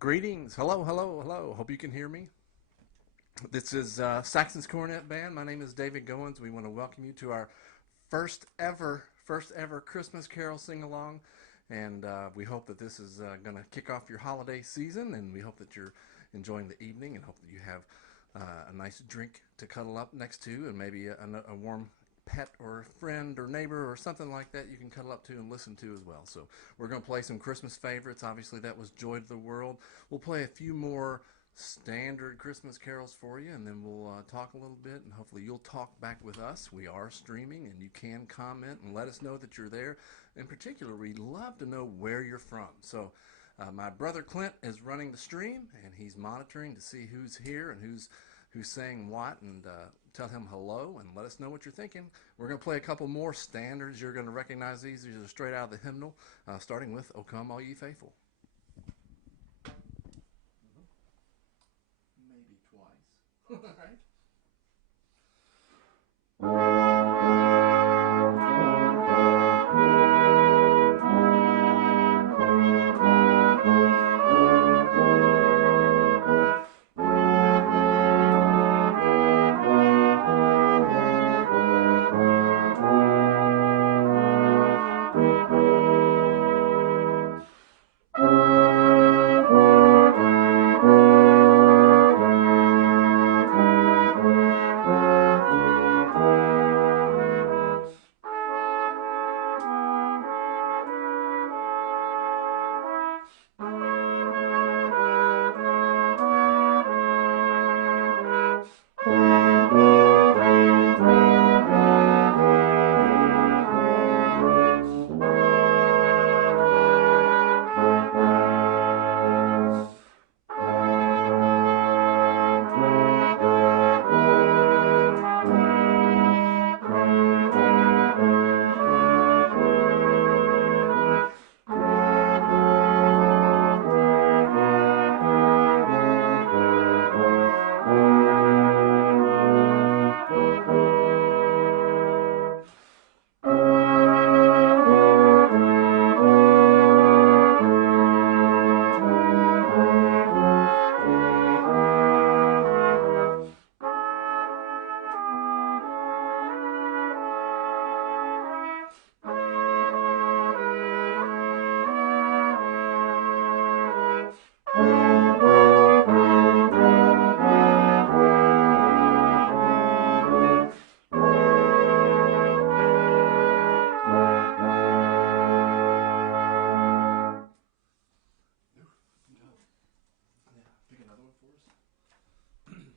Greetings. Hello, hello, hello. Hope you can hear me. This is Saxton's Cornet Band. My name is David Goins. We want to welcome you to our first ever Christmas Carol sing along. And we hope that this is going to kick off your holiday season. And we hope that you're enjoying the evening and hope that you have a nice drink to cuddle up next to and maybe a warm pet or friend or neighbor or something like that you can cuddle up to and listen to as well. So we're going to play some Christmas favorites. Obviously, that was Joy to the World. We'll play a few more standard Christmas carols for you, and then we'll talk a little bit, and hopefully you'll talk back with us. We are streaming, and you can comment and let us know that you're there. In particular, we'd love to know where you're from. So my brother Clint is running the stream, and he's monitoring to see who's here and who's saying what, and tell him hello and let us know what you're thinking. We're going to play a couple more standards. You're going to recognize these. These are straight out of the hymnal, starting with O Come All Ye Faithful. Maybe twice. All right.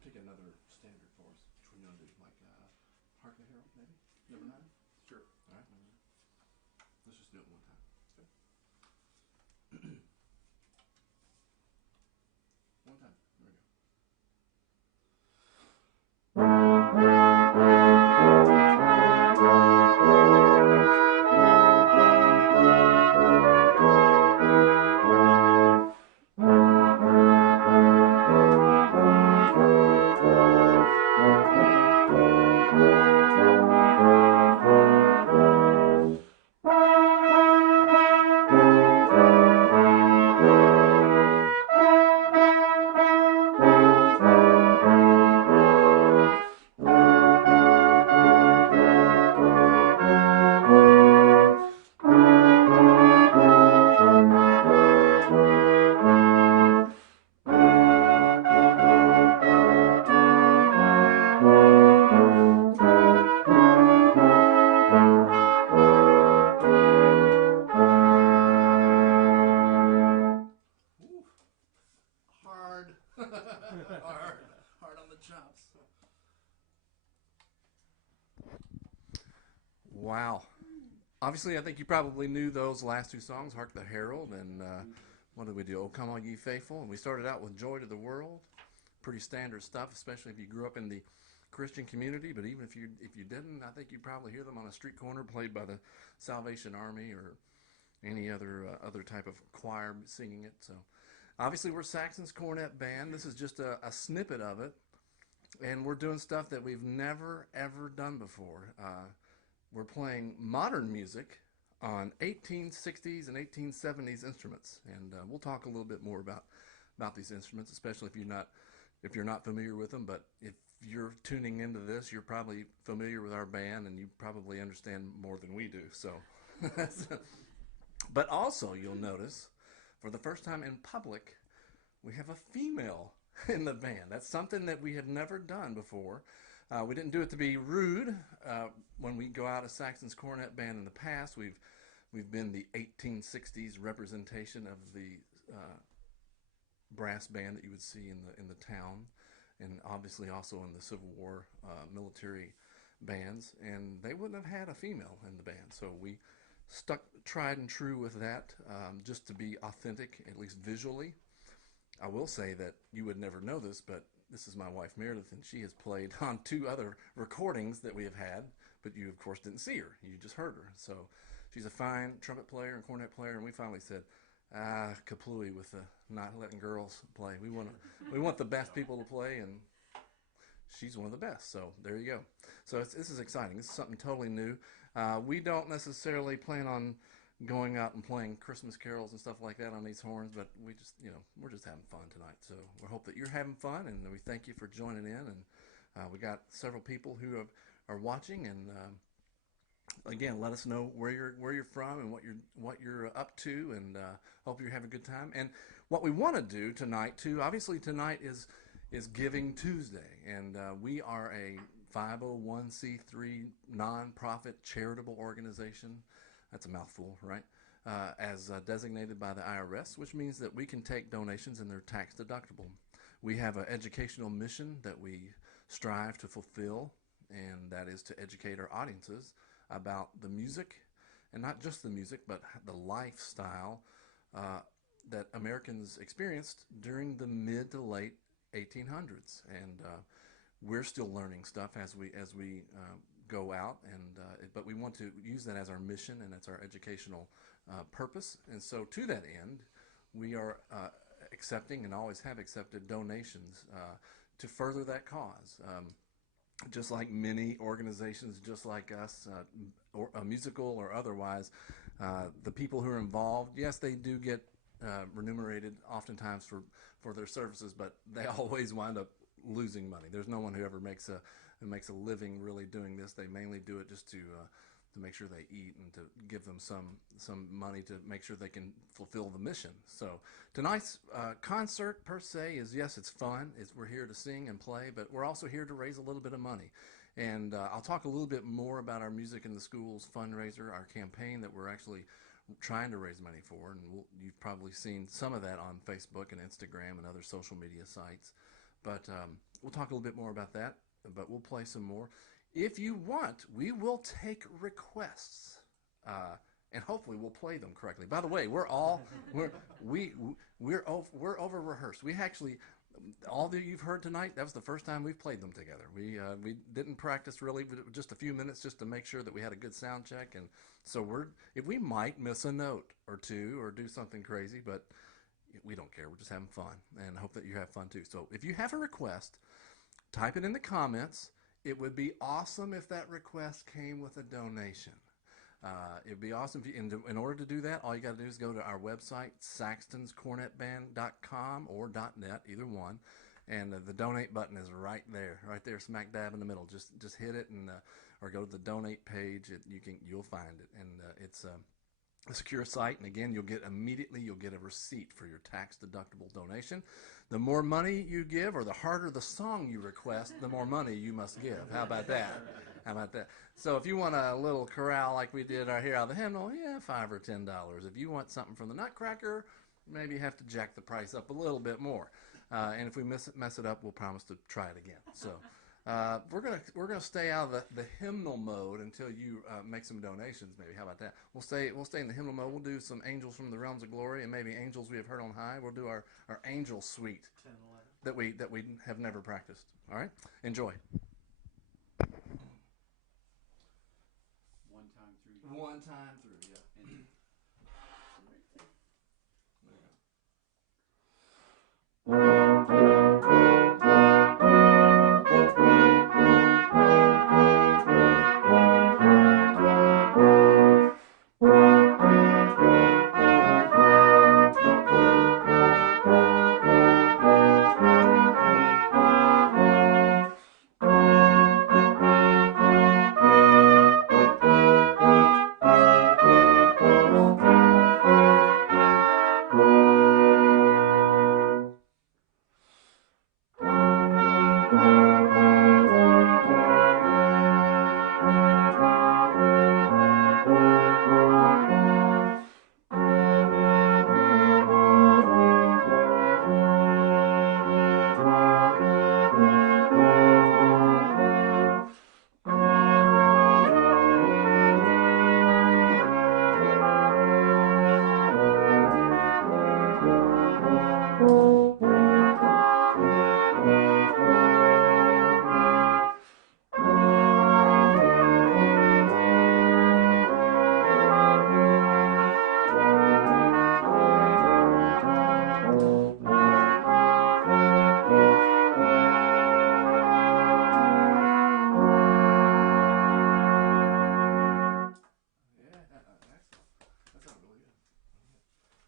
Pick another standard for us. Which one you want to do? Like Hark the Herald, maybe? Number 9? Sure. All right. Let's just do it one time. Okay. One time. There we go. Hard. Hard on the chops. Wow. Obviously, I think you probably knew those last two songs, Hark the Herald, and what did we do? Oh, Come All Ye Faithful. And we started out with Joy to the World. Pretty standard stuff, especially if you grew up in the Christian community. But even if you didn't, I think you'd probably hear them on a street corner played by the Salvation Army or any other type of choir singing it. So obviously, we're Saxton's Cornet Band. This is just a snippet of it. And we're doing stuff that we've never, ever done before. We're playing modern music on 1860s and 1870s instruments. And we'll talk a little bit more about about these instruments, especially if you're not familiar with them. But if you're tuning into this, you're probably familiar with our band, and you probably understand more than we do. So, but also you'll notice, for the first time in public, we have a female in the band. That's something that we had never done before. We didn't do it to be rude. When we go out as Saxton's Cornet band in the past, we've been the 1860s representation of the brass band that you would see in the town, and obviously also in the Civil War military bands. And they wouldn't have had a female in the band, so we stuck tried and true with that, just to be authentic, at least visually. I will say that you would never know this, but this is my wife Meredith, and she has played on 2 other recordings that we have had, but you of course didn't see her, you just heard her. So she's a fine trumpet player and cornet player, and we finally said, kaplooey with the not letting girls play. We want the best people to play, and she's one of the best. So there you go. So this is exciting. This is something totally new. We don't necessarily plan on going out and playing Christmas carols and stuff like that on these horns, but we just, we're just having fun tonight. So we hope that you're having fun, and we thank you for joining in. And we got several people who are watching, and again, let us know where you're from and what you're up to, and hope you're having a good time. And what we want to do tonight too, obviously tonight is Giving Tuesday, and we are a 501c3 nonprofit charitable organization. That's a mouthful, right? As designated by the IRS, which means that we can take donations and they're tax deductible. We have an educational mission that we strive to fulfill, and that is to educate our audiences about the music, and not just the music, but the lifestyle that Americans experienced during the mid to late 1800s. And we're still learning stuff as we go out, and but we want to use that as our mission, and that's our educational purpose. And so to that end, we are accepting and always have accepted donations to further that cause. Just like many organizations just like us, or musical or otherwise, the people who are involved, yes, they do get remunerated oftentimes for their services, but they always wind up losing money. There's no one who ever makes a living really doing this. They mainly do it just to make sure they eat, and to give them some money to make sure they can fulfill the mission. So tonight's concert per se is, yes, it's fun. We're here to sing and play, but we're also here to raise a little bit of money. And I'll talk a little bit more about our Music in the Schools fundraiser, our campaign that we're actually trying to raise money for. And you've probably seen some of that on Facebook and Instagram and other social media sites. But we'll talk a little bit more about that, but we'll play some more. If you want, we will take requests, and hopefully we'll play them correctly. By the way, we're over rehearsed. We actually, all that you've heard tonight, that was the first time we've played them together. We didn't practice really, but just a few minutes just to make sure that we had a good sound check. And so if we might miss a note or two or do something crazy, but we don't care. We're just having fun, and hope that you have fun too. So if you have a request, type it in the comments. It would be awesome if that request came with a donation. It'd be awesome if you, in order to do that, all you got to do is go to our website, saxtonscornetband.com or .net, either one, and the donate button is right there, smack dab in the middle. Just hit it, and or go to the donate page. You'll find it, and it's a secure site, and again, you'll get a receipt for your tax deductible donation. The more money you give, or the harder the song you request, the more money you must give. How about that? So if you want a little chorale like we did here out of the hymnal, yeah, $5 or $10. If you want something from the Nutcracker, maybe you have to jack the price up a little bit more. And if we mess it up, we'll promise to try it again. So we're gonna stay out of the hymnal mode until you make some donations. Maybe, how about that? We'll stay in the hymnal mode. We'll do some Angels from the Realms of Glory, and maybe Angels We Have Heard on High. We'll do our angel suite that we have never practiced. All right, enjoy. One time through, yeah.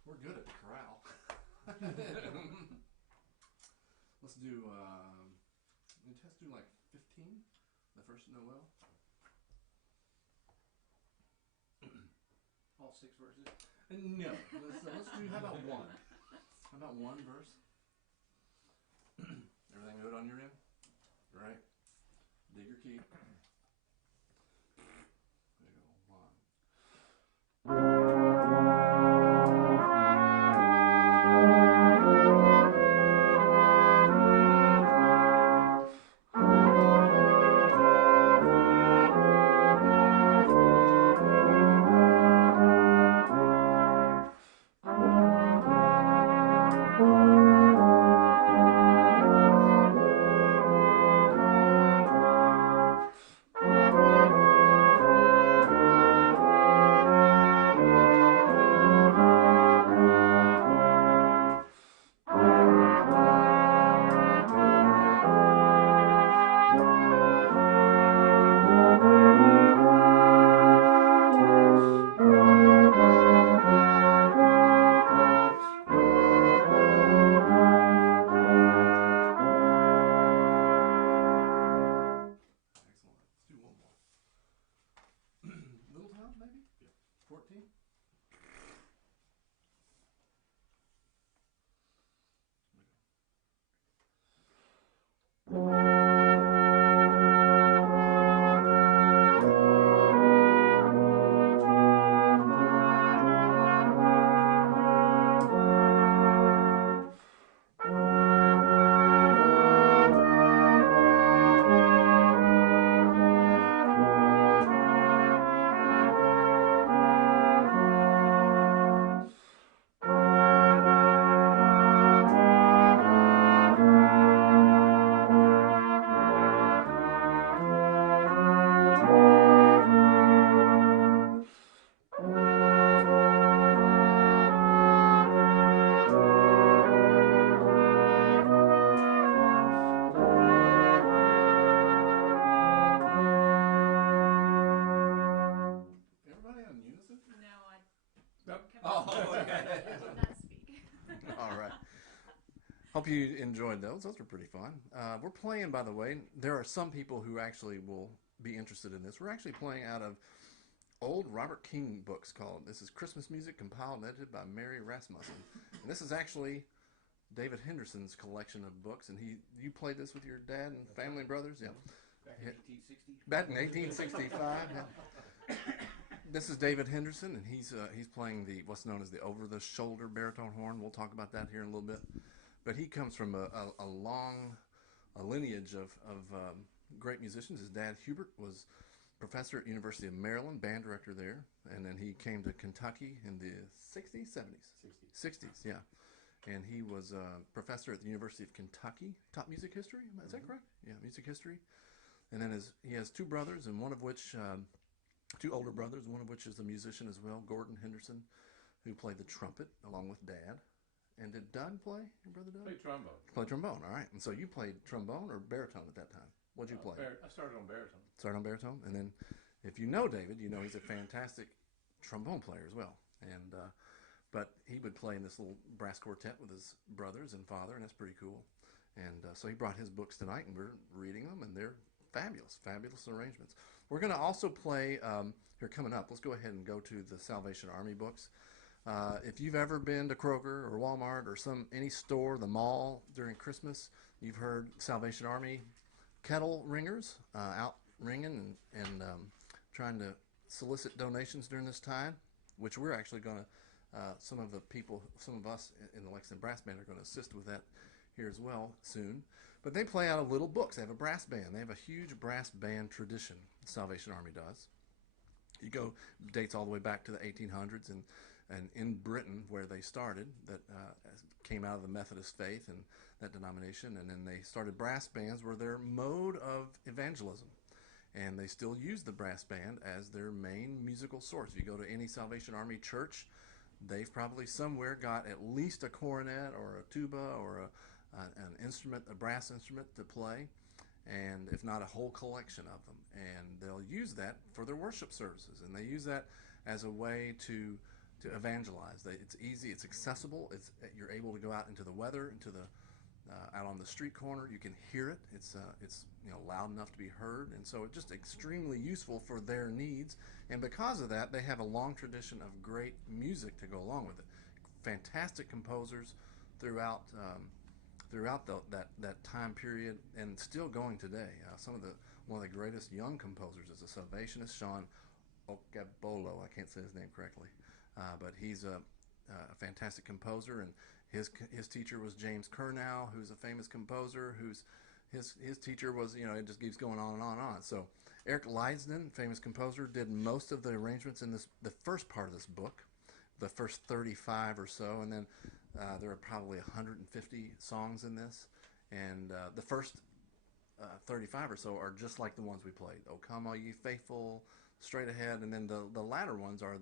We're good at corral. Let's do, let's do like 15, the first Noel. All 6 verses? No, let's do, how about one? How about one verse? Everything good on your end? Right. Dig your key. There you go. One. Little town, maybe? Yeah. 14? Everybody on unison? No, I Nope. Oh, okay. did not speak. All right. Hope you enjoyed those. Those were pretty fun. We're playing, by the way, there are some people who actually will be interested in this. We're actually playing out of old Robert King books called, this is Christmas Music compiled and edited by Mary Rasmussen. And this is actually David Henderson's collection of books. And you played this with your dad and family and brothers? Yeah. Back in 1860? Back in 1865. Yeah. This is David Henderson, and he's playing the what's known as the over-the-shoulder baritone horn. We'll talk about that here in a little bit. But he comes from a long lineage of great musicians. His dad, Hubert, was professor at University of Maryland, band director there. And then he came to Kentucky in the 60s, 70s? 60s, yeah. And he was a professor at the University of Kentucky, taught music history. Is that correct? Yeah, music history. And then he has two brothers, and one of which, two older brothers, one of which is a musician as well, Gordon Henderson, who played the trumpet along with Dad. And did Doug play, your brother Doug? Played trombone. Played trombone, all right. And so you played trombone or baritone at that time? What'd you play? I started on baritone. Started on baritone? And then if you know David, you know he's a fantastic trombone player as well. And but he would play in this little brass quartet with his brothers and father, and that's pretty cool. And so he brought his books tonight, and we're reading them, and they're fabulous, fabulous arrangements. We're going to also play, here coming up, let's go ahead and go to the Salvation Army books. If you've ever been to Kroger or Walmart or any store, the mall during Christmas, you've heard Salvation Army kettle ringers out ringing and trying to solicit donations during this time, which we're actually going to, some of us in the Lexington Brass Band are going to assist with that here as well soon. But they play out of little books. They have a brass band. They have a huge brass band tradition, the Salvation Army does. You go, dates all the way back to the 1800s, and in Britain, where they started, that came out of the Methodist faith and that denomination, and then they started brass bands were their mode of evangelism. And they still use the brass band as their main musical source. If you go to any Salvation Army church, they've probably somewhere got at least a cornet or a tuba or an instrument, a brass instrument to play, and if not a whole collection of them. And they'll use that for their worship services, and they use that as a way to to evangelize. It's easy, it's accessible. You're able to go out into the weather, into the out on the street corner. You can hear it. It's loud enough to be heard, and so it's just extremely useful for their needs. And because of that, they have a long tradition of great music to go along with it. Fantastic composers throughout that time period, and still going today. One of the greatest young composers is a Salvationist, Sean Okabolo. I can't say his name correctly, but he's a fantastic composer, and his teacher was James Curnow, who's a famous composer. His teacher was, it just keeps going on and on and on. So Eric Leisden, famous composer, did most of the arrangements in the first part of this book, the first 35 or so, and then there are probably 150 songs in this, and the first 35 or so are just like the ones we played. "O Come All Ye Faithful," "Straight Ahead," and then the latter ones are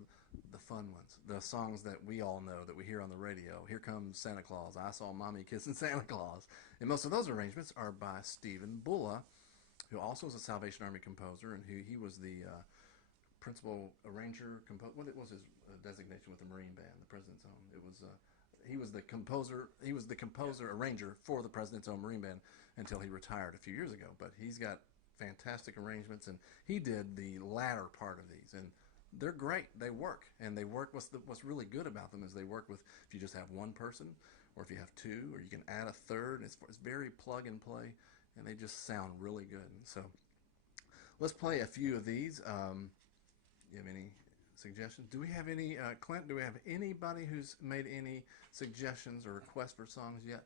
the fun ones, the songs that we all know, that we hear on the radio. "Here Comes Santa Claus," "I Saw Mommy Kissing Santa Claus," and most of those arrangements are by Stephen Bulla, who also is a Salvation Army composer, and he was the principal arranger. What was his designation with the Marine Band, the President's Own? It was he was the composer. He was the composer arranger for the President's Own Marine Band until he retired a few years ago. But he's got fantastic arrangements, and he did the latter part of these, and they're great. They work, and they work. What's really good about them is they work with, if you just have one person, or if you have two, or you can add a third. It's very plug and play, and they just sound really good. So let's play a few of these. You have any suggestions? Do we have any, Clint, do we have anybody who's made any suggestions or requests for songs yet?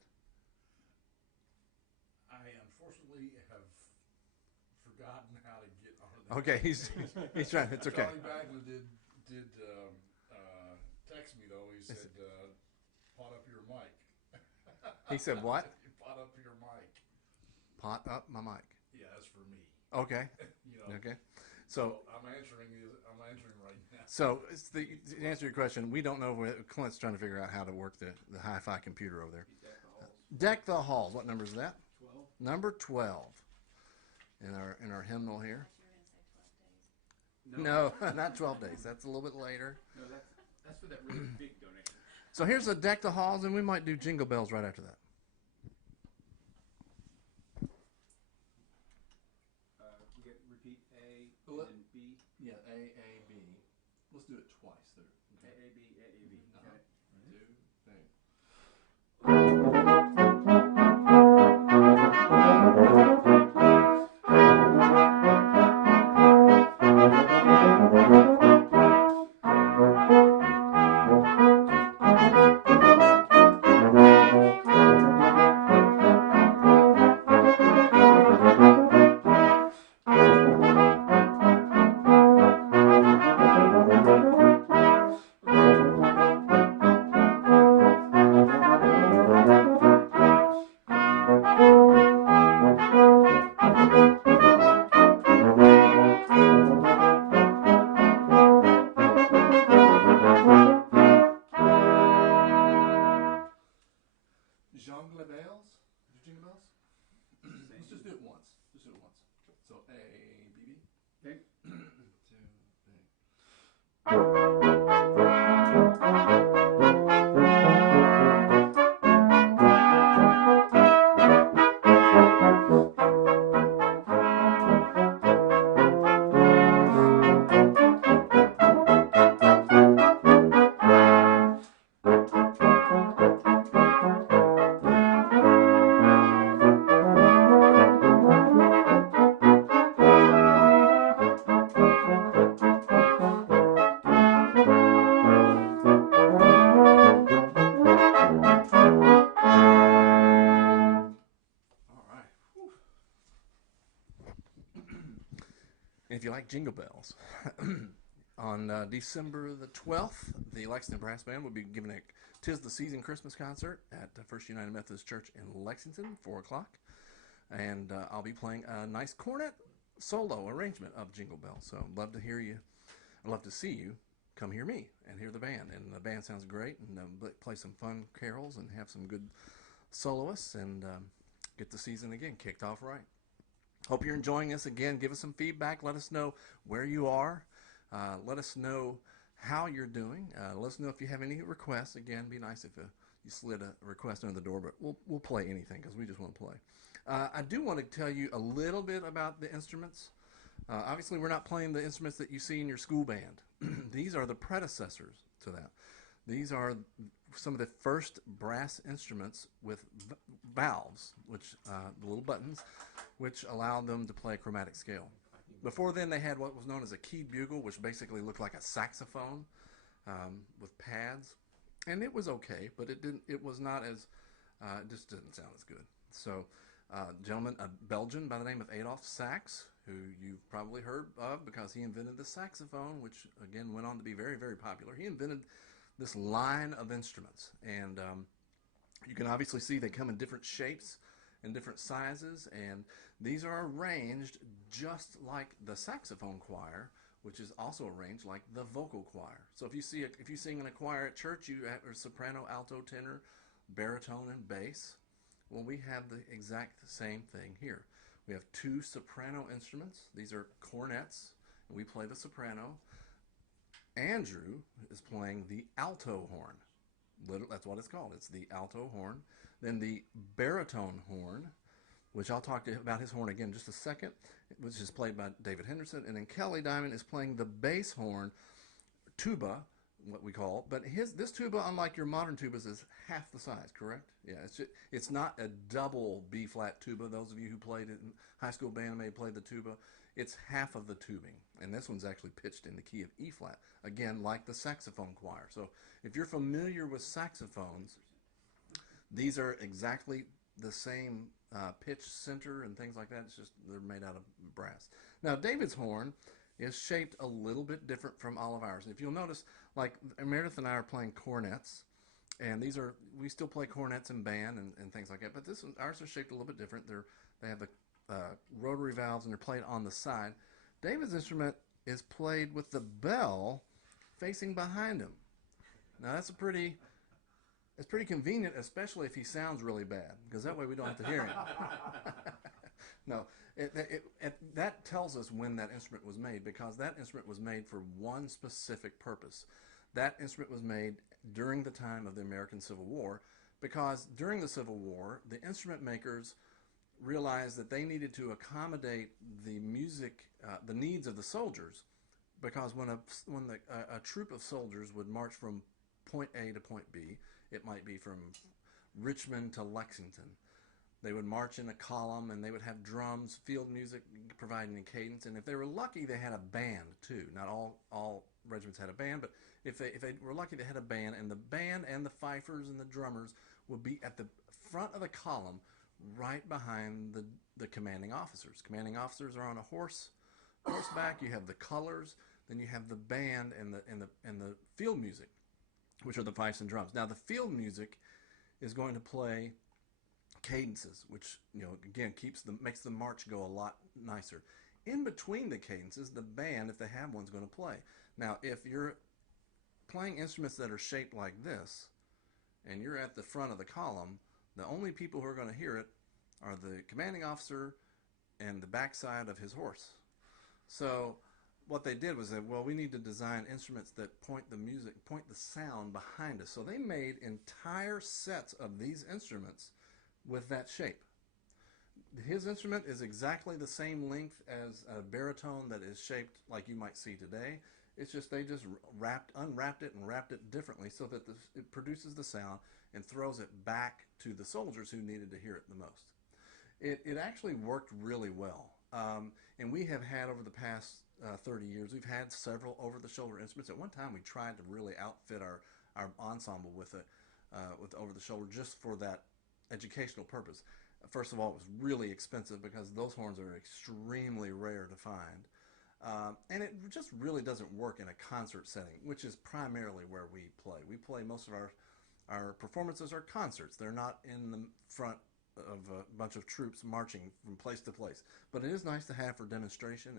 I unfortunately have forgotten how to get on the. Okay, he's trying. It's okay. Charlie Bagley did text me though. He said, "Pot up your mic." He said what? Pot up your mic. Pot up my mic. Yeah, that's for me. Okay. Okay. So I'm answering right now. So to answer your question, we don't know. Clint's trying to figure out how to work the hi-fi computer over there. Deck the Halls. What number is that? 12. Number 12 in our hymnal here. No, No, not 12 days. That's a little bit later. no, that's for that really big donation. So here's a Deck the Halls, and we might do Jingle Bells right after that. We get repeat A Well, and then B. Yeah, A, B. Let's do it twice there. A, A, B, A, A, B. Uh-huh. Okay. 2, 3. Jingle bells? Jingle bells? Let's just do it once. Just do it once. So A, B, B. Okay. 2, If you like Jingle Bells, on December the 12th, the Lexington Brass Band will be giving a "Tis the Season" Christmas concert at the First United Methodist Church in Lexington, 4 o'clock. And I'll be playing a nice cornet solo arrangement of Jingle Bells. So I'd love to hear you. I'd love to see you come hear me and hear the band. And the band sounds great, and play some fun carols and have some good soloists, and get the season again kicked off right. Hope you're enjoying this. Again, give us some feedback. Let us know where you are. Let us know how you're doing. Let us know if you have any requests. Again, be nice if you slid a request under the door, but we'll play anything because we just want to play. I do want to tell you a little bit about the instruments. Obviously, we're not playing the instruments that you see in your school band. These are the predecessors to that. These are some of the first brass instruments with valves, which the little buttons, which allowed them to play a chromatic scale. Before then, they had what was known as a keyed bugle, which basically looked like a saxophone with pads, and it was okay, but it didn't. It was not as. It just didn't sound as good. So, gentleman, a Belgian by the name of Adolphe Sax, who you've probably heard of because he invented the saxophone, which again went on to be very, very popular. He invented this line of instruments, and you can obviously see they come in different shapes and different sizes, and these are arranged just like the saxophone choir, which is also arranged like the vocal choir. So if you sing in a choir at church, you have soprano, alto, tenor, baritone, and bass. Well, we have the exact same thing here. We have two soprano instruments. These are cornets, and we play the soprano. Andrew is playing the alto horn. That's what it's called. It's the alto horn. Then the baritone horn, which I'll talk to you about his horn again in just a second, which is played by David Henderson. And then Kelly Diamond is playing the bass horn, tuba, what we call. But this tuba, unlike your modern tubas, is half the size, correct? Yeah, it's not a double B-flat tuba. Those of you who played it in high school band may have played the tuba. It's half of the tubing, and this one's actually pitched in the key of E-flat, again, like the saxophone choir. So if you're familiar with saxophones, these are exactly the same pitch center and things like that. It's just they're made out of brass. Now, David's horn is shaped a little bit different from all of ours. If you'll notice, like Meredith and I are playing cornets, and we still play cornets in band and things like that, but ours are shaped a little bit different. They have the rotary valves, and they're played on the side. David's instrument is played with the bell facing behind him. Now it's pretty convenient, especially if he sounds really bad, because that way we don't have to hear him. No, that tells us when that instrument was made, because that instrument was made for one specific purpose. That instrument was made during the time of the American Civil War, because during the Civil War, the instrument makers realized that they needed to accommodate the needs of the soldiers, because when a troop of soldiers would march from point A to point B, it might be from Richmond to Lexington. They would march in a column, and they would have drums, field music providing a cadence, and if they were lucky, they had a band too. Not all regiments had a band, but if they were lucky, they had a band, and the band and the fifers and the drummers would be at the front of the column, right behind the commanding officers. Commanding officers are on a horseback. You have the colors, then you have the band and the field music, which are the fifes and drums. Now the field music is going to play cadences, which again makes the march go a lot nicer. In between the cadences, the band, if they have one, is going to play. Now, if you're playing instruments that are shaped like this, and you're at the front of the column, the only people who are going to hear it are the commanding officer and the backside of his horse. So what they did was that, well, we need to design instruments that point the sound behind us. So they made entire sets of these instruments with that shape. His instrument is exactly the same length as a baritone that is shaped like you might see today. It's just they just unwrapped it and wrapped it differently so that it produces the sound and throws it back to the soldiers who needed to hear it the most. It actually worked really well. And we have had, over the past 30 years, we've had several over-the-shoulder instruments. At one time, we tried to really outfit our ensemble with over-the-shoulder just for that educational purpose. First of all, it was really expensive because those horns are extremely rare to find. And it just really doesn't work in a concert setting, which is primarily where we play. We play most of our performances are concerts. They're not in the front of a bunch of troops marching from place to place. But it is nice to have for demonstration,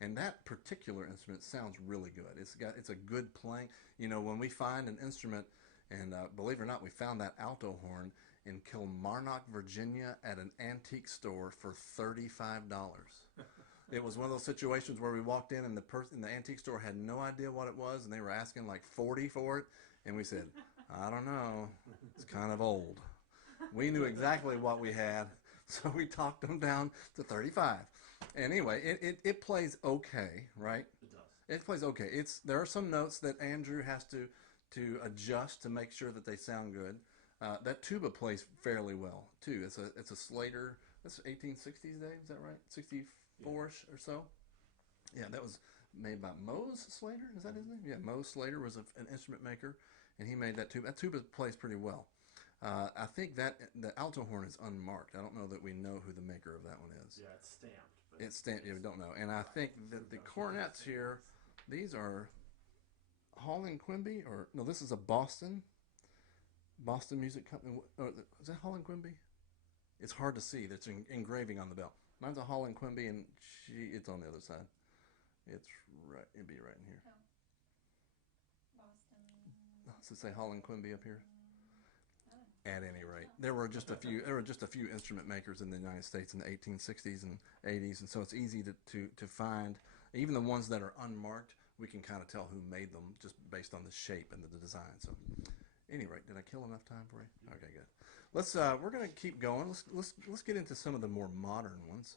and that particular instrument sounds really good. It's a good playing. When we find an instrument, and believe it or not, we found that alto horn in Kilmarnock, Virginia, at an antique store for $35. It was one of those situations where we walked in and the person in the antique store had no idea what it was, and they were asking like 40 for it, and we said, I don't know, it's kind of old. We knew exactly what we had, so we talked them down to 35. Anyway, it plays okay, right? It does. It plays okay. There are some notes that Andrew has to adjust to make sure that they sound good. That tuba plays fairly well too. It's a Slater. That's 1860s, Dave. Is that right? 64ish or so. Yeah, that was made by Mose Slater. Is that his name? Yeah, Mose Slater was an instrument maker, and he made that tuba. That tuba plays pretty well. I think that the alto horn is unmarked. I don't know that we know who the maker of that one is. Yeah, it's stamped. But It's stamped. Yeah, we don't know. And I think that the cornets here, these are Hall and Quimby, or no, this is a Boston Music Company. Oh, is that Hall and Quimby? It's hard to see. There's engraving on the bell. Mine's a Hall and Quimby, and it's on the other side. It's right. It'd be right in here. Boston. Does it say Hall and Quimby up here? At any rate, there were just a few instrument makers in the United States in the 1860s and 80s, and so it's easy to find. Even the ones that are unmarked, we can kind of tell who made them just based on the shape and the design. So, any rate, did I kill enough time for you? Okay, good. We're gonna keep going. Let's get into some of the more modern ones.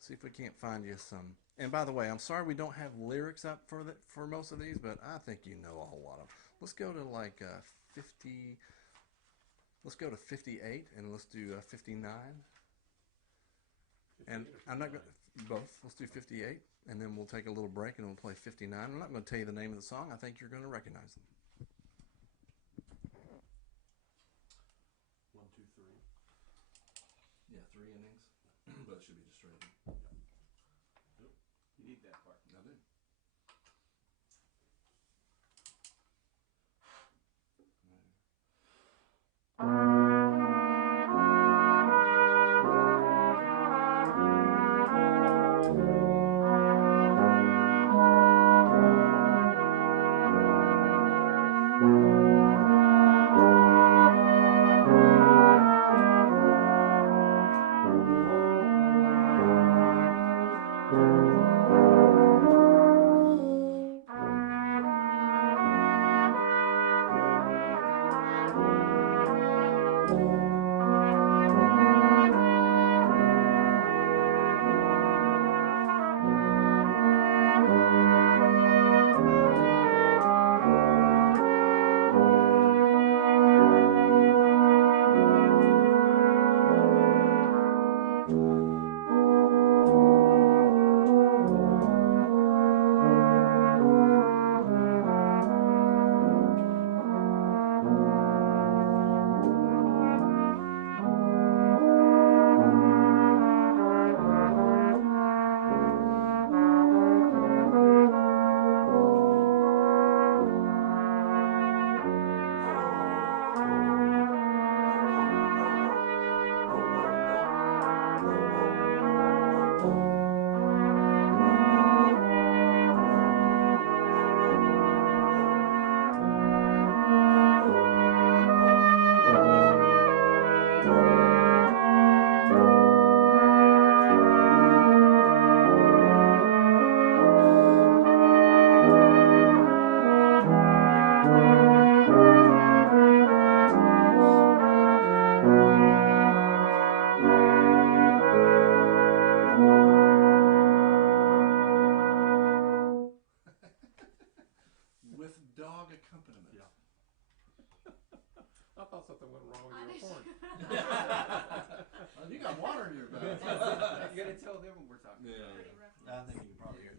See if we can't find you some. And by the way, I'm sorry we don't have lyrics up for most of these, but I think you know a whole lot of them. Let's go to like 50. Let's go to 58 and let's do 59. And I'm not going to both. Let's do 58 and then we'll take a little break and we'll play 59. I'm not going to tell you the name of the song. I think you're going to recognize them. 1, 2, 3. Yeah, 3 innings, but it should be just straight. You need that part. I do.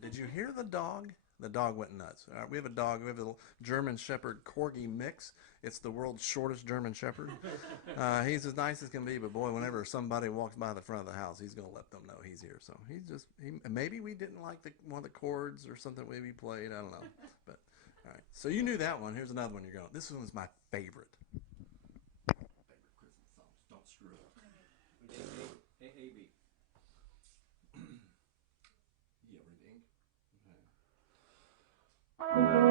Did you hear the dog? The dog went nuts. We have a dog. We have a little German Shepherd Corgi mix. It's the world's shortest German Shepherd. He's as nice as can be, but boy, whenever somebody walks by the front of the house, he's going to let them know he's here. So maybe we didn't like one of the chords or something we played. I don't know. But all right. So you knew that one. Here's another one you're going. This one is my favorite. Favorite Christmas songs. Don't screw it up. AAB. Yeah, read the ink. Okay.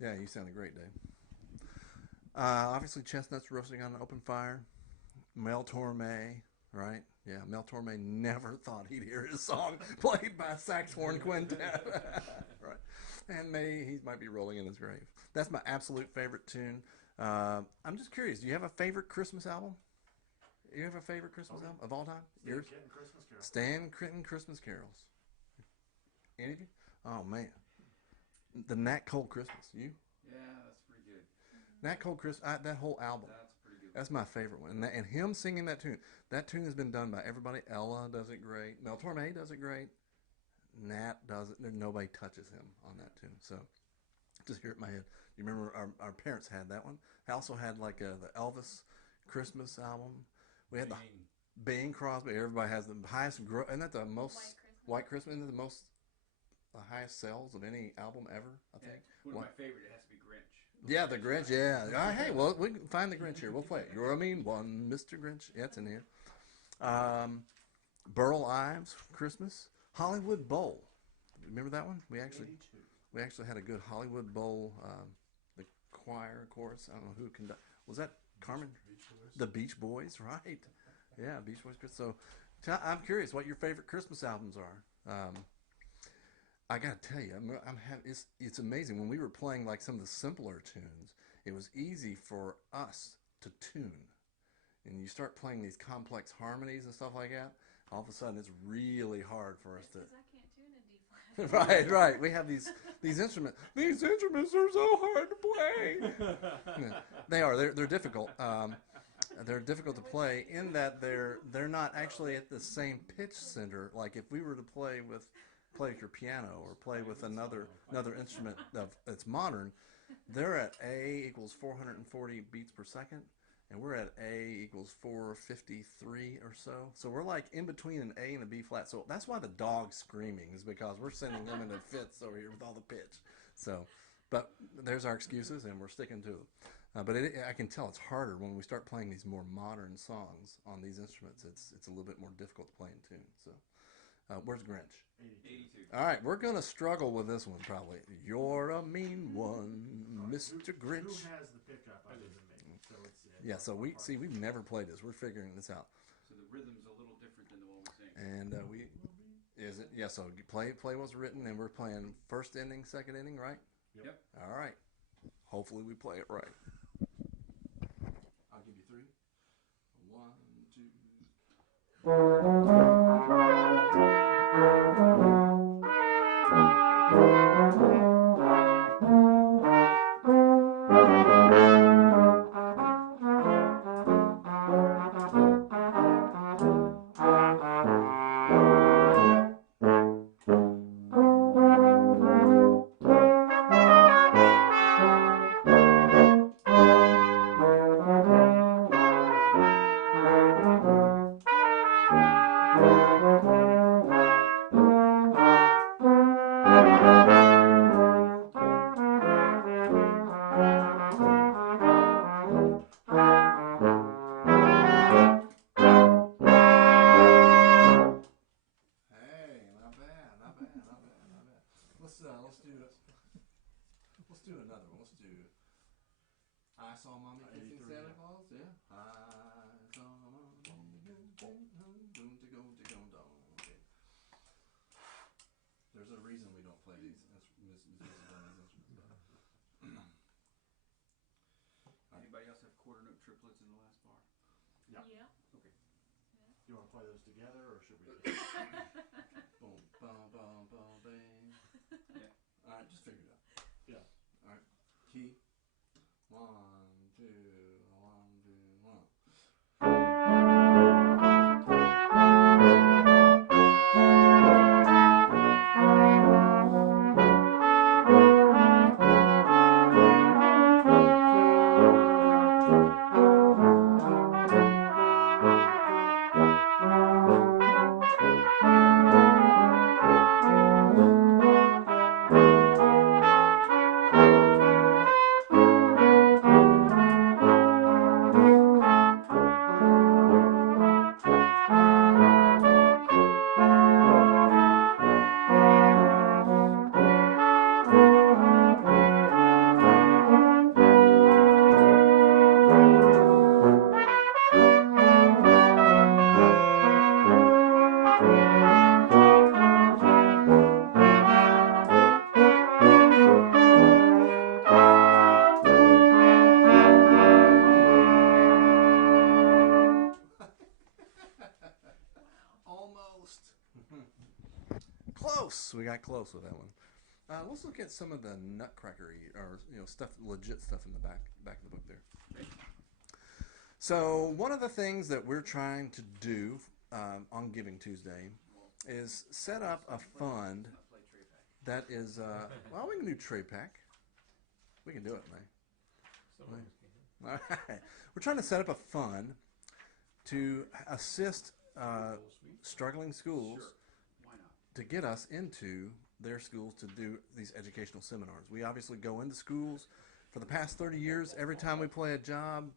Yeah, you sounded great, Dave. Obviously, chestnuts roasting on an open fire. Mel Torme, right? Yeah, Mel Torme never thought he'd hear his song played by a saxophone quintet. Right. And he might be rolling in his grave. That's my absolute favorite tune. I'm just curious, do you have a favorite Christmas album? You have a favorite Christmas album of all time? Yours? Stan Kenton Christmas Carols. Any of you? Oh, man. The Nat Cole Christmas. You? Yeah, that's pretty good. Nat Cole Christmas, that whole album. That's pretty good. That's my favorite one. And him singing that tune. That tune has been done by everybody. Ella does it great. Mel Torme does it great. Nat does it. Nobody touches him on that tune. So just hear it in my head. You remember our parents had that one. I also had like the Elvis Christmas album. We had the Bing Crosby. Everybody has the highest growth. Isn't that the most White Christmas? Isn't that the highest sales of any album ever? I think. One of my favorite. It has to be Grinch. Yeah, the Grinch. Yeah. Hey, well, we can find the Grinch here. We'll play it. You're a mean one, Mr. Grinch. Yeah, it's in here. Burl Ives Christmas. Hollywood Bowl. Remember that one? We actually had a good Hollywood Bowl. The choir, of course. I don't know who conducted. Was that Carmen? The Beach Boys, right? Yeah, Beach Boys. So I'm curious what your favorite Christmas albums are. I gotta tell you, it's amazing. When we were playing like some of the simpler tunes, it was easy for us to tune. And you start playing these complex harmonies and stuff like that, all of a sudden it's really hard for us to. Because I can't tune in D flat. Right. We have these instruments. These instruments are so hard to play. Yeah, they are. They're difficult. They're difficult to play in that they're not actually at the same pitch center. Like if we were to play with your piano or play with another instrument that's modern, they're at A equals 440 beats per second, and we're at A equals 453 or so. So we're like in between an A and a B flat. So that's why the dog's screaming, is because we're sending them into fits over here with all the pitch. So, but there's our excuses, and we're sticking to them. But I can tell it's harder when we start playing these more modern songs on these instruments. It's a little bit more difficult to play in tune. So, where's Grinch? 82. All right, we're gonna struggle with this one probably. You're a mean one, Mr. Grinch. Who has the pickup other than me? So it's Yeah, so we've never played this. We're figuring this out. So the rhythm's a little different than the one we're singing. And yeah. So you play what's written, and we're playing first inning, second inning, right? Yep. All right. Hopefully we play it right. I'll give you three. 1, 2. Let's do another one. Let's do I Saw Mommy Kissing Santa Claus. Yeah. I saw Mommy kissing Okay. There's a reason we don't play these instruments. Anybody else have quarter note triplets in the last bar? Yep. Yeah. Okay. Do you want to play those together, or should we? Boom, bum, bum, bum, bang. Yeah. All right, just figure it out. Yeah. All right. Key. 1, 2, 1, 2, 1. Close. We got close with that one. Let's look at some of the nutcrackery or stuff, legit stuff in the back of the book there. So one of the things that we're trying to do on Giving Tuesday is set up a fund that is well, we can do trade pack. We can do it, man. All right. We're trying to set up a fund to assist struggling schools Why not? to get us into their schools to do these educational seminars. We obviously go into schools. For the past 30 years, every time we play a job,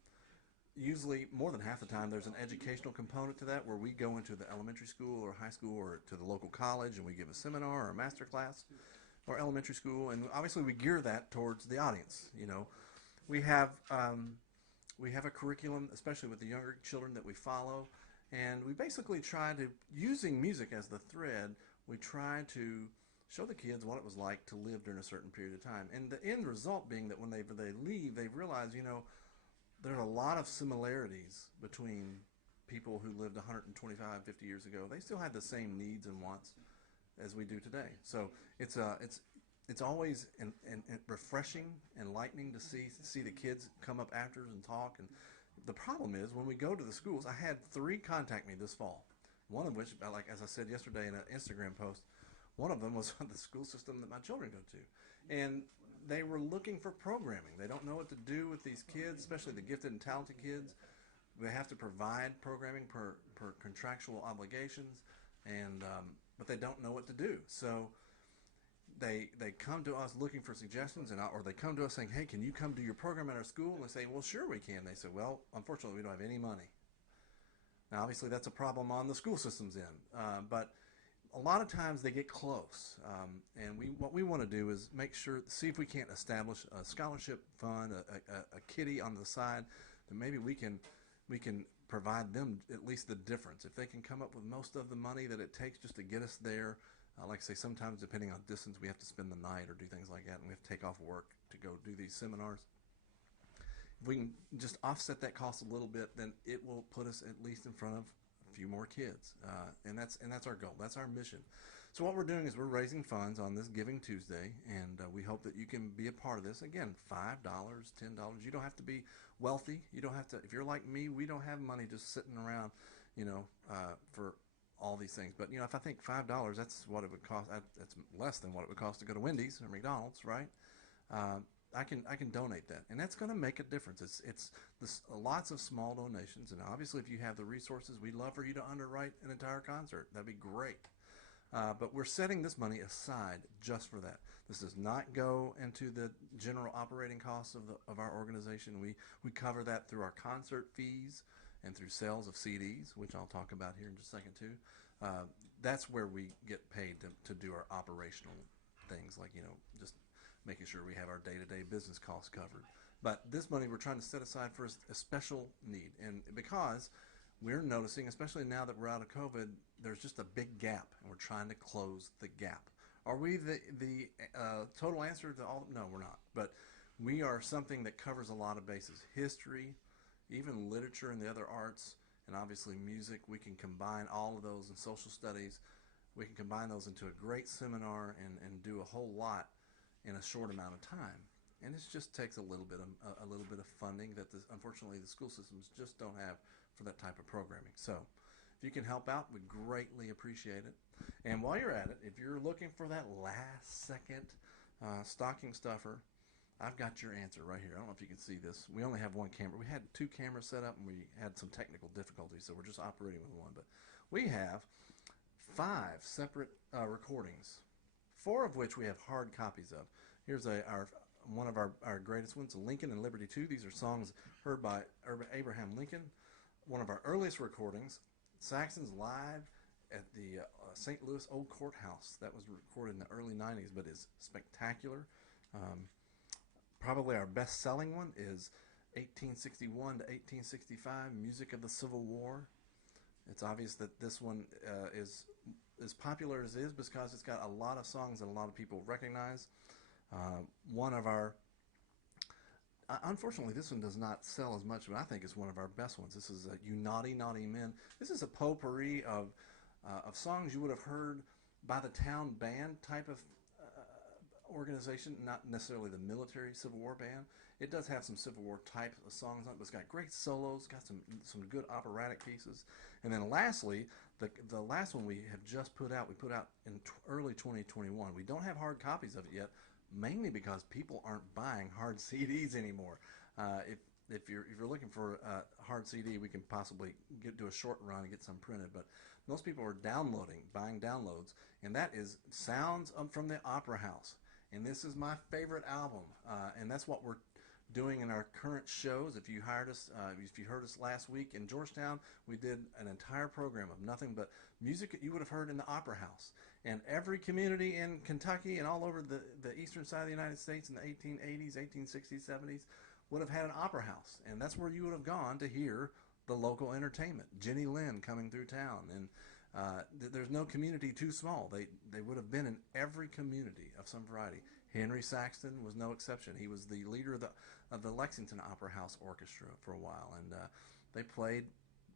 usually more than half the time, there's an educational component to that where we go into the elementary school or high school or to the local college and we give a seminar or a master class or elementary school. And obviously we gear that towards the audience. We have a curriculum, especially with the younger children that we follow. And we basically try to, using music as the thread, we try to show the kids what it was like to live during a certain period of time. And the end result being that when they leave, they realize, there are a lot of similarities between people who lived 125, 50 years ago. They still have the same needs and wants as we do today. So it's always refreshing, enlightening to see the kids come up after us and talk. And the problem is when we go to the schools, I had 3 contact me this fall. One of which, like as I said yesterday in an Instagram post, one of them was the school system that my children go to. And they were looking for programming. They don't know what to do with these kids, especially the gifted and talented kids. They have to provide programming per contractual obligations, and but they don't know what to do. So they come to us looking for suggestions, or they come to us saying, hey, can you come do your program at our school? And we say, well, sure we can. They say, well, unfortunately, we don't have any money. Now, obviously, that's a problem on the school system's end, but a lot of times they get close, and what we want to do is see if we can't establish a scholarship fund, a kitty on the side, that maybe we can provide them at least the difference. If they can come up with most of the money that it takes just to get us there, like I say, sometimes depending on distance, we have to spend the night or do things like that, and we have to take off work to go do these seminars. If we can just offset that cost a little bit, then it will put us at least in front of few more kids, and that's our goal. That's our mission. So what we're doing is we're raising funds on this Giving Tuesday, and we hope that you can be a part of this. Again, $5, $10. You don't have to be wealthy. You don't have to. If you're like me, we don't have money just sitting around, for all these things. But if I think $5, that's what it would cost. That's less than what it would cost to go to Wendy's or McDonald's, right? I can donate that, and that's going to make a difference. It's lots of small donations, and obviously if you have the resources, we'd love for you to underwrite an entire concert. That'd be great. But we're setting this money aside just for that. This does not go into the general operating costs of our organization. We cover that through our concert fees and through sales of CDs, which I'll talk about here in just a second too. That's where we get paid to do our operational things, like just making sure we have our day-to-day business costs covered. But this money we're trying to set aside for a special need. And because we're noticing, especially now that we're out of COVID, there's just a big gap, and we're trying to close the gap. Are we the total answer to all? No, we're not. But we are something that covers a lot of bases. History, even literature and the other arts, and obviously music. We can combine all of those, in social studies. We can combine those into a great seminar and do a whole lot in a short amount of time, and it just takes a little bit of funding that unfortunately the school systems just don't have for that type of programming. So if you can help out, we greatly appreciate it. And while you're at it, if you're looking for that last second stocking stuffer, I've got your answer right here. I don't know if you can see this. We only have one camera. We had 2 cameras set up, and we had some technical difficulties, so we're just operating with one. But we have 5 separate recordings, 4 of which we have hard copies of. Here's one of our greatest ones, Lincoln and Liberty 2. These are songs heard by Abraham Lincoln. One of our earliest recordings, Saxton's live at the St. Louis Old Courthouse. That was recorded in the early 90s, but is spectacular. Probably our best-selling one is 1861 to 1865, Music of the Civil War. It's obvious that this one is as popular as it is because it's got a lot of songs that a lot of people recognize. One of our, unfortunately, this one does not sell as much, but I think it's one of our best ones. This is You Naughty, Naughty Men. This is a potpourri of songs you would have heard by the town band type of organization, not necessarily the military Civil War band. It does have some Civil War type of songs on it, but it's got great solos, got some good operatic pieces. And then lastly, the last one we have just put out, we put out in early 2021. We don't have hard copies of it yet, mainly because people aren't buying hard CDs anymore. If you're looking for a hard CD, we can possibly do a short run and get some printed, but most people are buying downloads, and that is Sounds from the Opera House. And this is my favorite album, and that's what we're doing in our current shows. If you heard us last week in Georgetown, we did an entire program of nothing but music that you would have heard in the Opera House. And every community in Kentucky and all over the eastern side of the United States in the 1880s, 1860s, 70s would have had an opera house, and that's where you would have gone to hear the local entertainment. Jenny Lind coming through town, and there's no community too small. They would have been in every community of some variety. Henry Saxton was no exception. He was the leader of the Lexington Opera House Orchestra for a while, and they played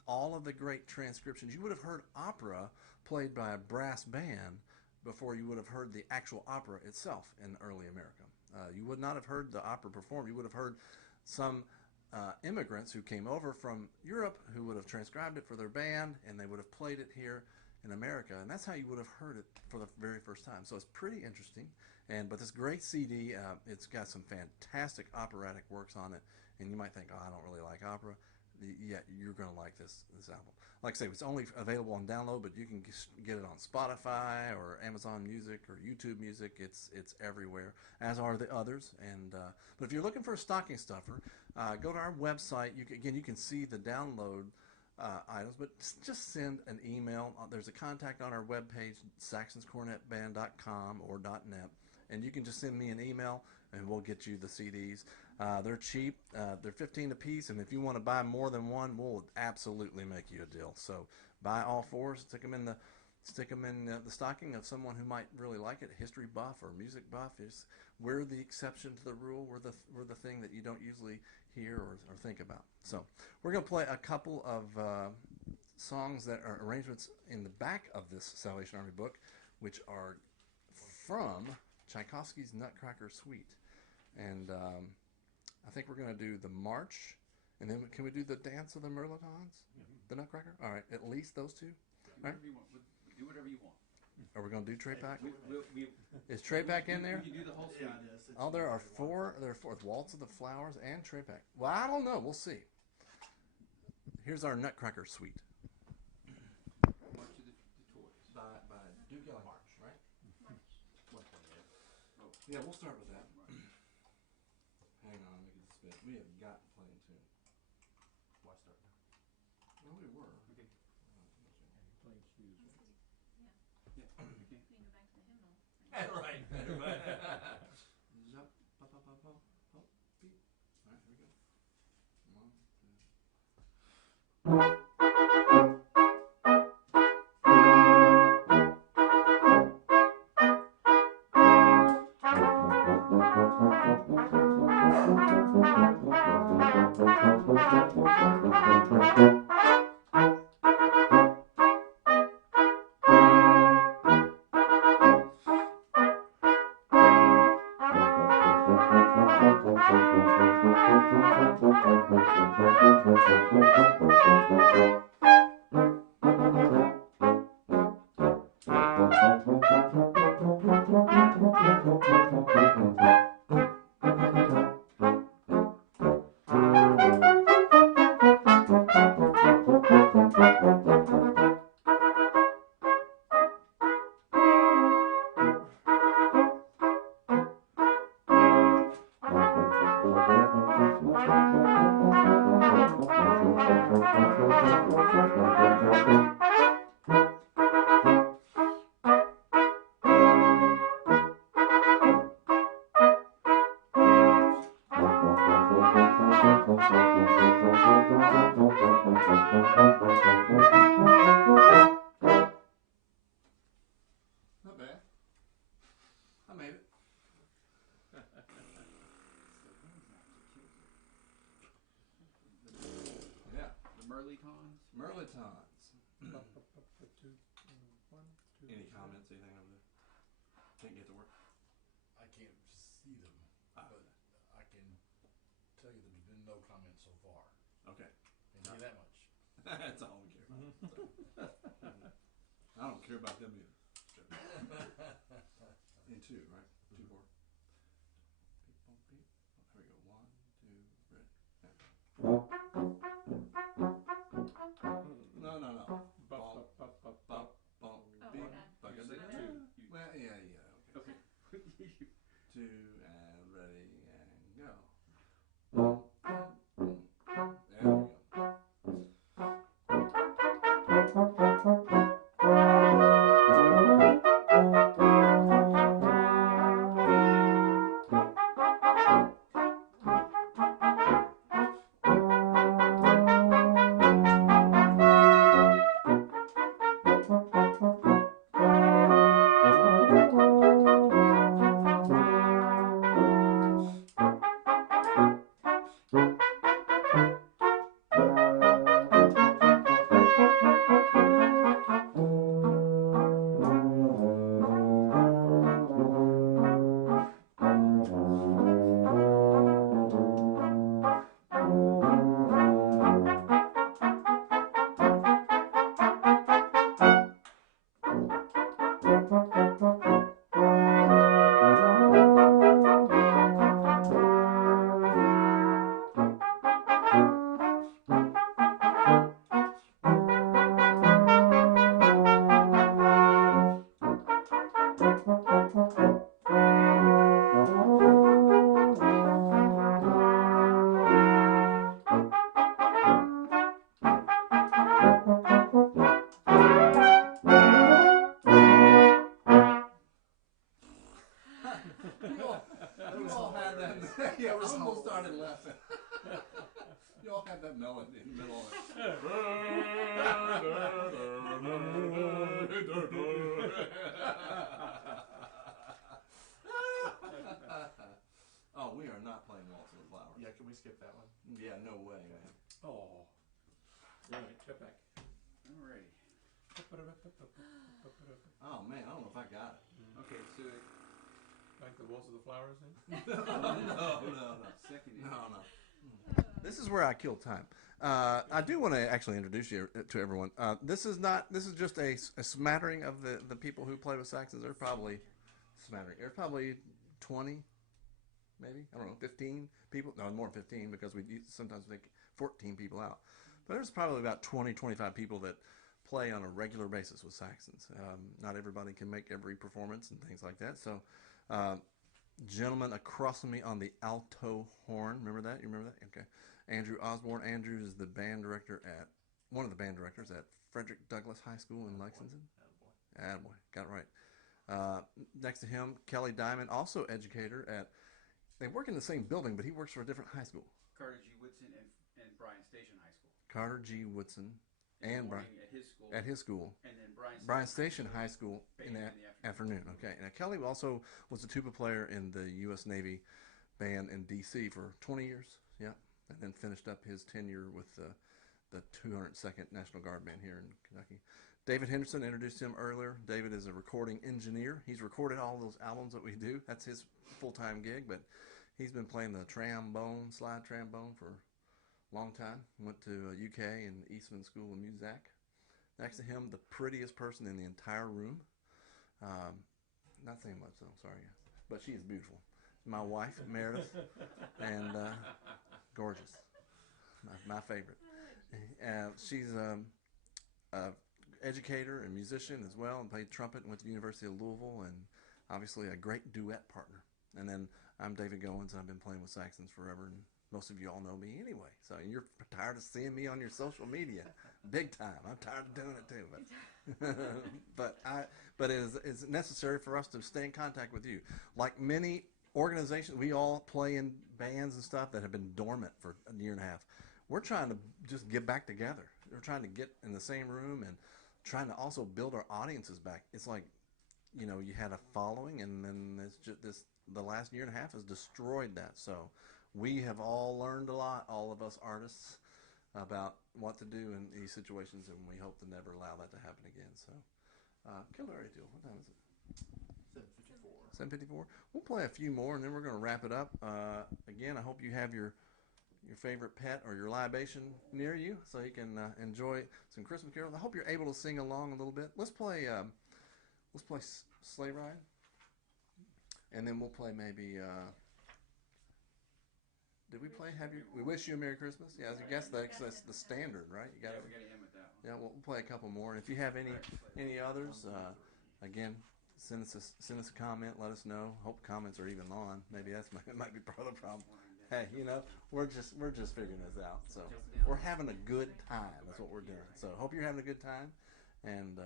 all of the great transcriptions. You would have heard opera played by a brass band before you would have heard the actual opera itself in early America. You would not have heard the opera performed. You would have heard some immigrants who came over from Europe who would have transcribed it for their band, and they would have played it here in America, and that's how you would have heard it for the very first time. So it's pretty interesting. But this great CD, it's got some fantastic operatic works on it, and you might think, oh, I don't really like opera. Yeah, you're going to like this album. Like I say, it's only available on download, but you can get it on Spotify or Amazon Music or YouTube Music. It's everywhere, as are the others. And but if you're looking for a stocking stuffer, go to our website. You can see the download items, but just send an email. There's a contact on our webpage, saxonscornetband.com or .net, and you can just send me an email, and we'll get you the CDs. They're cheap. They're $15 a piece, and if you want to buy more than one, we'll absolutely make you a deal. So buy all four, stick them in the stocking of someone who might really like it. History buff or music buff, we're the exception to the rule. We're the thing that you don't usually hear or think about. So we're going to play a couple of songs that are arrangements in the back of this Salvation Army book, which are from Tchaikovsky's Nutcracker Suite. And I think we're going to do the march, and then can we do the dance of the Mirlitons? The Nutcracker? All right, at least those two. Whatever you want. Do whatever you want. Are we going to do Trepak? We, Is Trepak in there? We can do the whole suite. Yeah, it is. Oh, there are four. There are four. Waltz of the Flowers and Trepak. Well, I don't know. We'll see. Here's our Nutcracker Suite. March of the Toys. By Duke Ellington. March. Right? 128. Oh, Yeah, we'll start with that. Hang on, let me get the spit. We have got to play in tune. Why start now? Well, we were. okay. Yeah. Yeah. Okay. We can go back to the hymnal. Right. Zup, pa, pa, pa, pa, pa, beep. All right, here we go. 1, 2. Not bad. I made it. Yeah. The Mirlitons. Mirlitons. 1, 2, Any comments, anything over there? Can't get to work? I can't see them, Ah, but I can tell you that there's been no comments so far. okay. Can tell you that much. That's all we care about. I don't care about them either. In two, right? 2 4. Beep, boom, beep. There we go. 1, 2, ready. No. Bump, bump, Oh, beep. okay. But You I said did two. it. Well, yeah, okay. Okay. 2 and ready and go. There we go. You all had that. Yeah, I almost started laughing. You all had that melody in the middle of it. Oh, we are not playing Waltz of the Flowers. Yeah, can we skip that one? Yeah, no way, man. Oh. Right, step back. Alrighty. Oh man, I don't know if I got it. Okay, so Like the Waltz of the Flowers thing? No. second No. This is where I kill time. I do want to actually introduce you to everyone. This is just a smattering of the people who play with Saxons. There's probably smattering. There's probably 20, maybe, I don't know, 15 people. No, more than 15 because we sometimes take 14 people out. But there's probably about 20, 25 people that play on a regular basis with Saxons. Not everybody can make every performance and things like that. So, gentleman across from me on the alto horn. Remember that? You remember that? Okay. Andrew Osborne. Andrew is one of the band directors at Frederick Douglass High School in Lexington. Attaboy. Got it right. Next to him, Kelly Diamond, also educator at, they work in the same building, but he works for a different high school. Carter G. Woodson and Bryan Station High School. Carter G. Woodson and Bryan at his school. And then Bryan Station High School in the afternoon. Okay. And Kelly also was a tuba player in the U.S. Navy band in D.C. for 20 years. Yeah. And then finished up his tenure with the 202nd National Guard Band here in Kentucky. David Henderson, introduced him earlier. David is a recording engineer. He's recorded all those albums that we do. That's his full-time gig, but he's been playing the slide trombone for a long time. Went to UK and Eastman School of Music. Next to him, the prettiest person in the entire room. Not saying much though, sorry. But she is beautiful. My wife, Meredith, and gorgeous. My favorite. She's a educator and musician as well, and played trumpet and went to the University of Louisville, and obviously a great duet partner. And then I'm David Goins, and I've been playing with Saxons forever, and most of you all know me anyway. So you're tired of seeing me on your social media, big time. I'm tired of doing it too, but it's necessary for us to stay in contact with you. Like many organizations, we all play in bands and stuff that have been dormant for a year and a half. We're trying to just get back together. We're trying to get in the same room and trying to also build our audiences back. It's like, you had a following, and then it's just the last year and a half has destroyed that. So we have all learned a lot, all of us artists, about what to do in these situations, and we hope to never allow that to happen again. So Killer already do. What time is it? 7:54. 7:54. We'll play a few more, and then we're going to wrap it up. Again, I hope you have your favorite pet or your libation near you, so you can enjoy some Christmas carols. I hope you're able to sing along a little bit. Let's play Sleigh Ride, and then we'll play maybe. Did we play We Wish You a Merry Christmas? Yeah, I guess that's the standard, right? You got Yeah, it. we got to end with that one. Yeah, we'll play a couple more. And if you have any others, again, send us a comment. Let us know. Hope comments are even on. Maybe that might be part of the problem. Hey, we're just figuring this out. So we're having a good time. That's what we're doing. So hope you're having a good time. And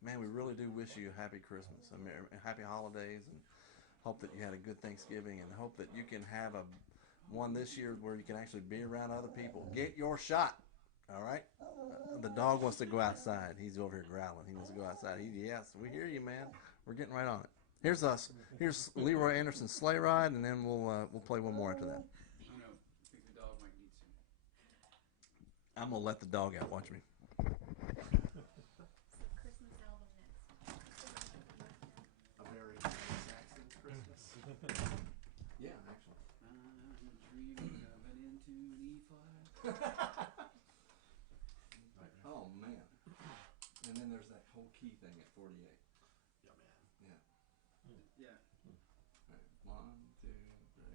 man, we really do wish you a happy Christmas, happy holidays, and hope that you had a good Thanksgiving, and hope that you can have one this year where you can actually be around other people. Get your shot. All right. The dog wants to go outside. He's over here growling. He wants to go outside. Yes, we hear you, man. We're getting right on it. Here's us. Here's Leroy Anderson's Sleigh Ride, and then we'll play one more after that. Oh no, I think the dog might need some. I'm gonna let the dog out. Watch me. So Christmas album next. A very Saxton Christmas. Yeah, actually. I'm dreaming of an into the fire. Oh man. And then there's that whole key thing at 48. Yeah, man. Yeah. Yeah. All right. 1, 2, 3.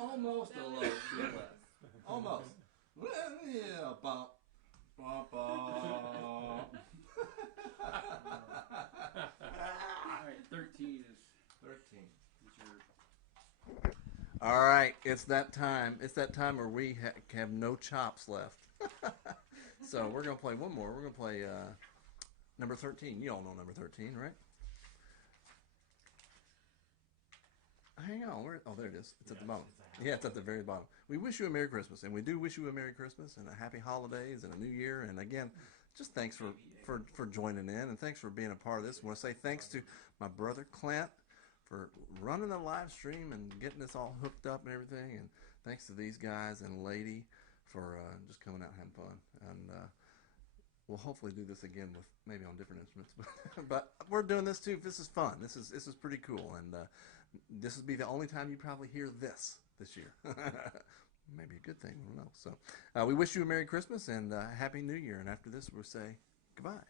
Almost a low duet. Almost. Well, yeah, bump, bump, bump. All right, 13 is 13. your. All right, it's that time. It's that time where we have no chops left. So we're gonna play one more. We're gonna play number 13. You all know number 13, right? Hang on. Oh, there it is. It's at the bottom. Yeah, it's at the very bottom. We wish you a Merry Christmas, and we do wish you a Merry Christmas and a Happy Holidays and a New Year. And again, just thanks for joining in, and thanks for being a part of this. I want to say thanks to my brother Clint for running the live stream and getting us all hooked up and everything. And thanks to these guys and Lady for just coming out and having fun. And we'll hopefully do this again with maybe on different instruments. But we're doing this too. This is fun. This is pretty cool, and this will be the only time you probably hear this year. Maybe a good thing. I don't know. So we wish you a Merry Christmas and a Happy New Year. And after this, we'll say goodbye.